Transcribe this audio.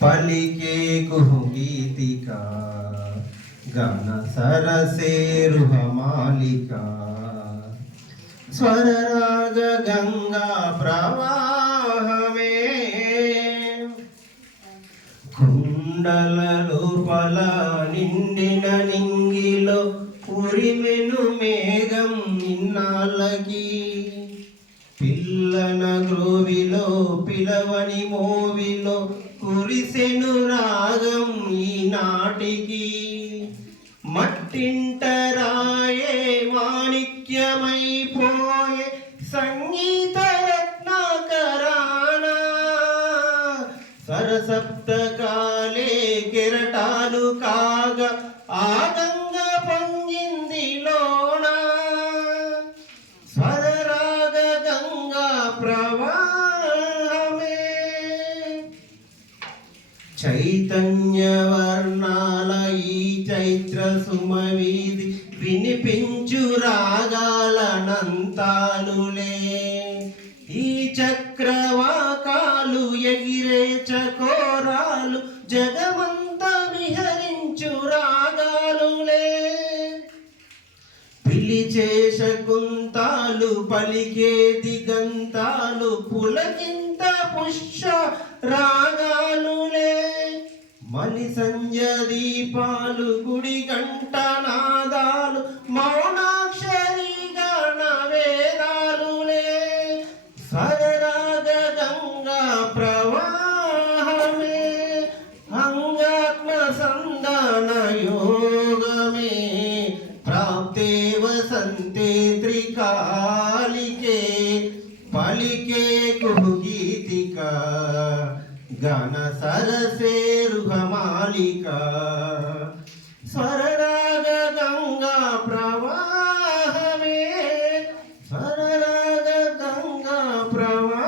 పలికే కుహుగీతిక గణ సరసేరుహమాలిక స్వరరాగ గంగా ప్రవాహమే కుండల లోపల నిండిన నింగిలో ఉరిమెను మేఘం ఇన్నాళ్ళకి పిల్లన గ్రోవిలో పిలవని మోవిలో కురిసెను రాగం ఈనాటికి మట్టింట రాయే మాణిక్యమైపోయే సంగీత రత్నాకరానా సరసప్తకాలే కెరటాలు కాగా ఆగంగ పొంగింది లోనా స్వరరాగ గంగా ప్రవాహమే చైతన్య వర్ణాల ఈ చైత్ర సుమవీధి వినిపించు రాగాలనంతాలులే ఈ చక్రవాకాలు ఎగిరే చకోరాలు జగమంత విహరించు రాగాలులే పిలిచే శకుంతాలు పలికే దిగంతాలు పులకింత పుష్ప రాగాలులే మలి సంజ దీపాలు గుడి గంట నాదాలు మౌనాక్షరి గణ వేదాలులే స్వరరాగ గంగా ప్రవాహమే అంగాత్మ సంధాన యోగమే ప్రాప్తే వసంతే త్రికాలికే పలికే కుహుగీతిక గణ సరసేరుహమాలిక స్వరరాగ గంగా ప్రవాహమే స్వరరాగ గంగా ప్రవాహ